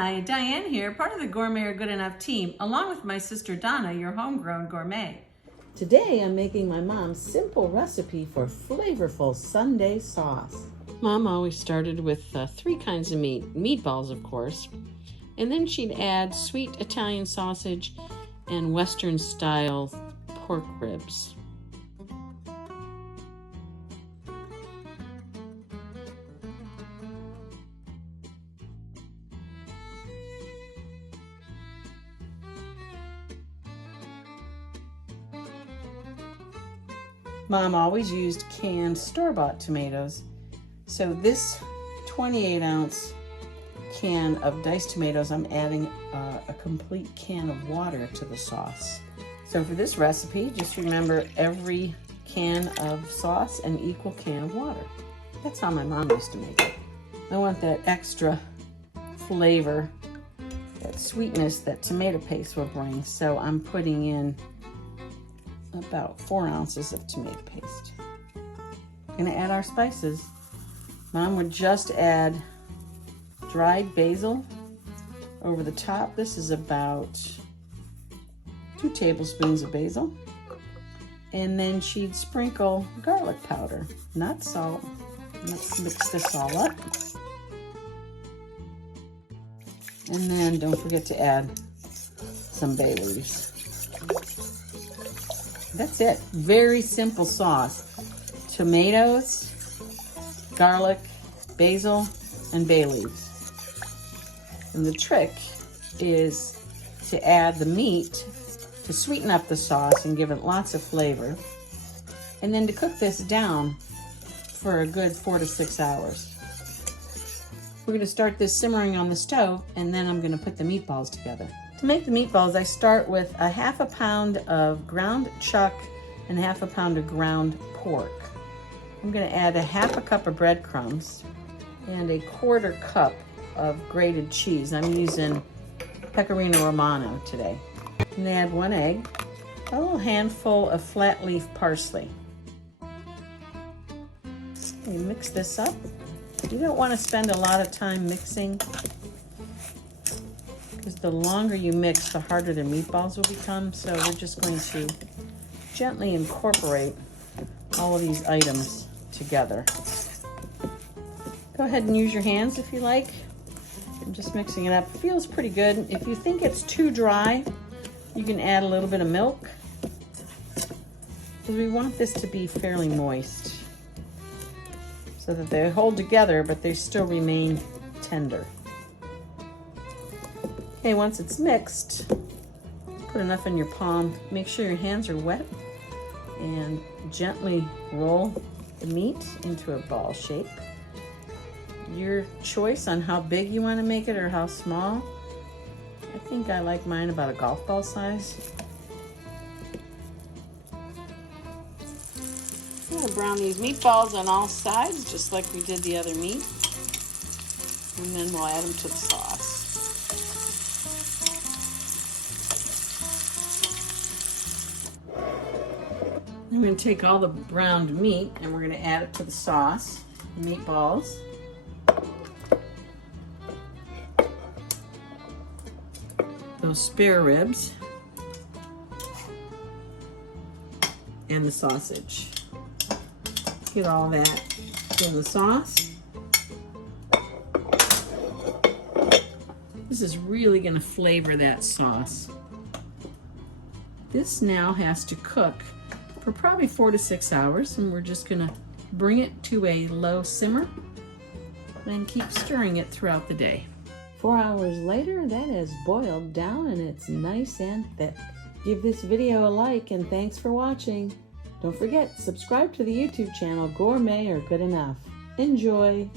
Hi, Diane here, part of the Gourmet or Good Enough team, along with my sister Donna, your homegrown gourmet. Today I'm making my mom's simple recipe for flavorful Sunday sauce. Mom always started with 3 kinds of meat, meatballs of course, and then she'd add sweet Italian sausage and Western style pork ribs. Mom always used canned store-bought tomatoes. So this 28-ounce can of diced tomatoes, I'm adding a complete can of water to the sauce. So for this recipe, just remember every can of sauce, an equal can of water. That's how my mom used to make it. I want that extra flavor, that sweetness that tomato paste will bring. So I'm putting in about 4 ounces of tomato paste. I'm gonna add our spices. Mom would just add dried basil over the top. This is about 2 tablespoons of basil. And then she'd sprinkle garlic powder, not salt. Let's mix this all up. And then don't forget to add some bay leaves. That's it. Very simple sauce. Tomatoes, garlic, basil, and bay leaves. And the trick is to add the meat to sweeten up the sauce and give it lots of flavor. And then to cook this down for a good 4 to 6 hours. We're going to start this simmering on the stove, and then I'm going to put the meatballs together. To make the meatballs, I start with a 1/2 pound of ground chuck and 1/2 pound of ground pork. I'm going to add a 1/2 cup of breadcrumbs and a 1/4 cup of grated cheese. I'm using Pecorino Romano today. I'm going to add 1 egg, a little handful of flat leaf parsley. You mix this up. You don't want to spend a lot of time mixing, because the longer you mix, the harder the meatballs will become. So we're just going to gently incorporate all of these items together. Go ahead and use your hands if you like. I'm just mixing it up. It feels pretty good. If you think it's too dry, you can add a little bit of milk, because we want this to be fairly moist so that they hold together, but they still remain tender. Okay, once it's mixed, put enough in your palm. Make sure your hands are wet and gently roll the meat into a ball shape. Your choice on how big you want to make it or how small. I think I like mine about a golf ball size. I'm going to brown these meatballs on all sides, just like we did the other meat. And then we'll add them to the sauce. I'm going to take all the browned meat and we're going to add it to the sauce, the meatballs. Those spare ribs. And the sausage. Get all that in the sauce. This is really going to flavor that sauce. This now has to cook for probably 4 to 6 hours, and we're just going to bring it to a low simmer and keep stirring it throughout the day. 4 hours later, that has boiled down and it's nice and thick. Give this video a like and thanks for watching. Don't forget, subscribe to the YouTube channel Gourmet or Good Enough. Enjoy!